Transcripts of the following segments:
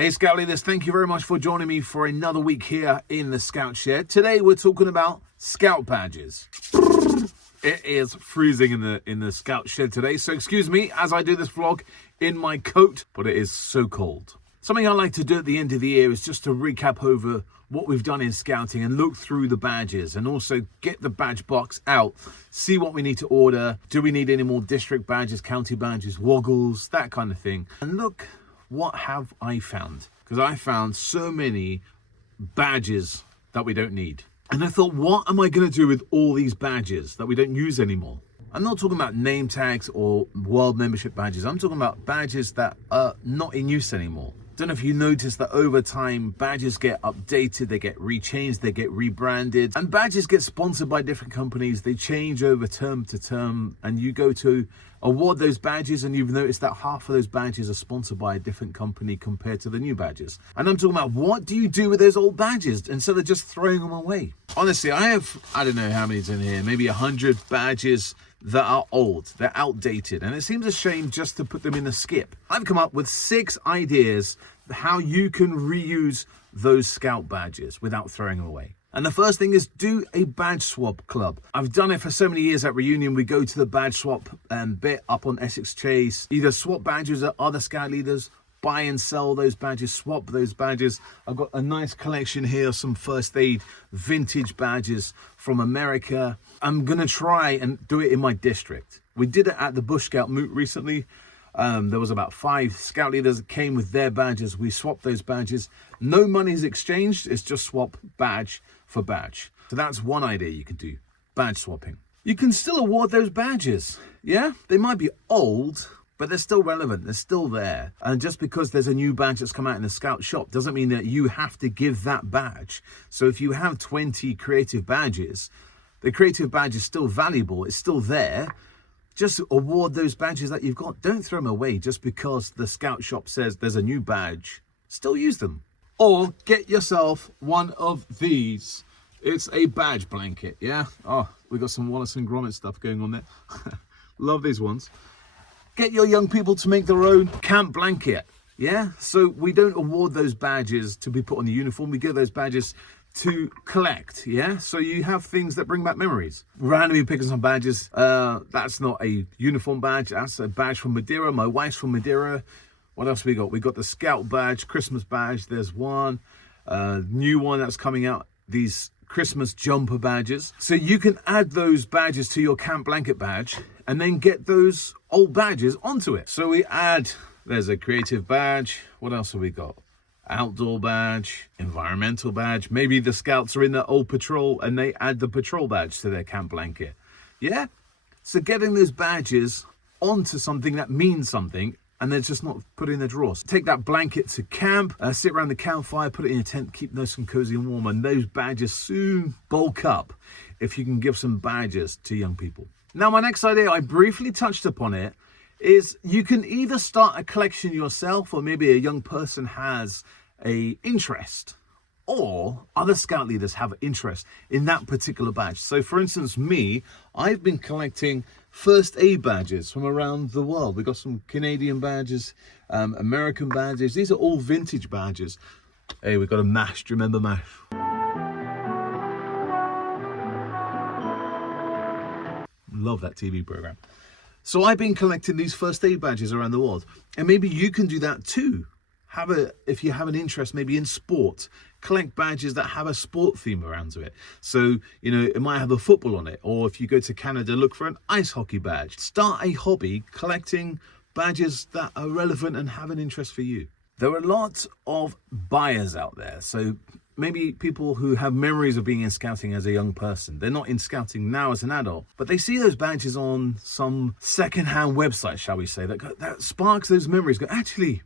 Hey Scout Leaders, thank you very much for joining me for another week here in the Scout Shed. Today we're talking about Scout badges. It is freezing in the Scout Shed today, so excuse me as I do this vlog in my coat, but it is so cold. Something I like to do at the end of the year is just to recap over what we've done in scouting and look through the badges and also get the badge box out, see what we need to order. Do we need any more district badges, county badges, woggles, that kind of thing. And look, what have I found? Because I found so many badges that we don't need. And I thought, what am I going to do with all these badges that we don't use anymore? I'm not talking about name tags or world membership badges. I'm talking about badges that are not in use anymore. Don't know if you noticed that over time badges get updated, they get rechanged, they get rebranded, and badges get sponsored by different companies. They change over term to term, and you go to award those badges and you've noticed that half of those badges are sponsored by a different company compared to the new badges. And I'm talking about, what do you do with those old badges instead of just throwing them away? Honestly, I don't know how many's in here, maybe 100 badges that are old, they're outdated, and it seems a shame just to put them in the skip. I've come up with 6 ideas how you can reuse those Scout badges without throwing them away. And the first thing is, do a badge swap club. I've done it for so many years at Reunion. We go to the badge swap bit up on Essex Chase, either swap badges at other Scout leaders, buy and sell those badges, swap those badges. I've got a nice collection here, some first aid vintage badges from America. I'm gonna try and do it in my district. We did it at the Bush Scout Moot recently. There was about 5 Scout leaders that came with their badges. We swapped those badges. No money is exchanged, it's just swap badge for badge. So that's one idea you can do, badge swapping. You can still award those badges. Yeah, they might be old, but they're still relevant, they're still there. And just because there's a new badge that's come out in the Scout shop doesn't mean that you have to give that badge. So if you have 20 creative badges, the creative badge is still valuable, it's still there. Just award those badges that you've got. Don't throw them away just because the Scout shop says there's a new badge. Still use them. Or get yourself one of these. It's a badge blanket, yeah? Oh, we got some Wallace and Gromit stuff going on there. Love these ones. Get your young people to make their own camp blanket, yeah? So we don't award those badges to be put on the uniform. We give those badges to collect, yeah? So you have things that bring back memories. Randomly picking some badges. That's not a uniform badge. That's a badge from Madeira. My wife's from Madeira. What else we got? We got the Scout badge, Christmas badge. There's one. New one that's coming out. These Christmas jumper badges. So you can add those badges to your camp blanket badge and then get those old badges onto it. So we add, there's a creative badge. What else have we got? Outdoor badge, environmental badge. Maybe the Scouts are in the old patrol and they add the patrol badge to their camp blanket. Yeah? So getting those badges onto something that means something, and they're just not put in the drawers. Take that blanket to camp, sit around the campfire, put it in your tent, keep nice and cozy and warm, and those badges soon bulk up if you can give some badges to young people. Now, my next idea, I briefly touched upon it, is you can either start a collection yourself, or maybe a young person has a interest, or other Scout leaders have interest in that particular badge. So for instance, me, I've been collecting first aid badges from around the world. We've got some Canadian badges, American badges. These are all vintage badges. Hey, we've got a MASH. Do you remember MASH? Love that TV program. So I've been collecting these first aid badges around the world, and maybe you can do that too. If you have an interest maybe in sport, collect badges that have a sport theme around to it. So, you know, it might have a football on it, or if you go to Canada, look for an ice hockey badge. Start a hobby collecting badges that are relevant and have an interest for you. There are lots of buyers out there. So maybe people who have memories of being in scouting as a young person. They're not in scouting now as an adult, but they see those badges on some secondhand website, shall we say, that sparks those memories. Go, actually,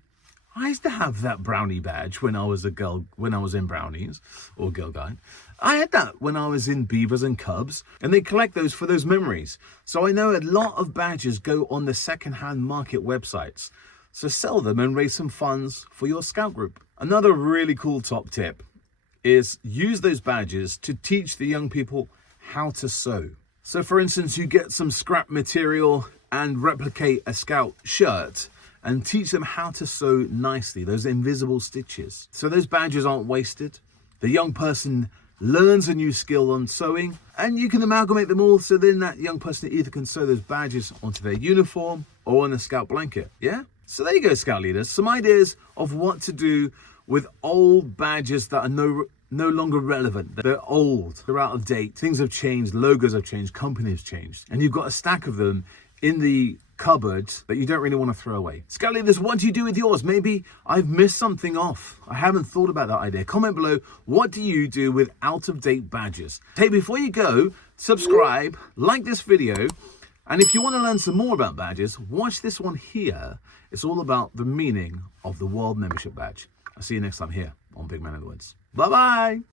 I used to have that brownie badge when I was a girl, when I was in Brownies or Girl Guide. I had that when I was in Beavers and Cubs, and they collect those for those memories. So I know a lot of badges go on the secondhand market websites. So sell them and raise some funds for your Scout group. Another really cool top tip is use those badges to teach the young people how to sew. So for instance, you get some scrap material and replicate a Scout shirt, and teach them how to sew nicely, those invisible stitches. So those badges aren't wasted. The young person learns a new skill on sewing, and you can amalgamate them all, so then that young person either can sew those badges onto their uniform or on a Scout blanket. Yeah? So there you go, Scout leaders. Some ideas of what to do with old badges that are no longer relevant. They're old, they're out of date. Things have changed, logos have changed, companies have changed. And you've got a stack of them in the cupboard that you don't really want to throw away. Scout leaders, what do you do with yours? Maybe I've missed something off. I haven't thought about that idea. Comment below, what do you do with out-of-date badges? Hey, before you go, subscribe, like this video, and if you want to learn some more about badges, watch this one here. It's all about the meaning of the World Membership Badge. I'll see you next time here on Big Man in the Woods. Bye-bye.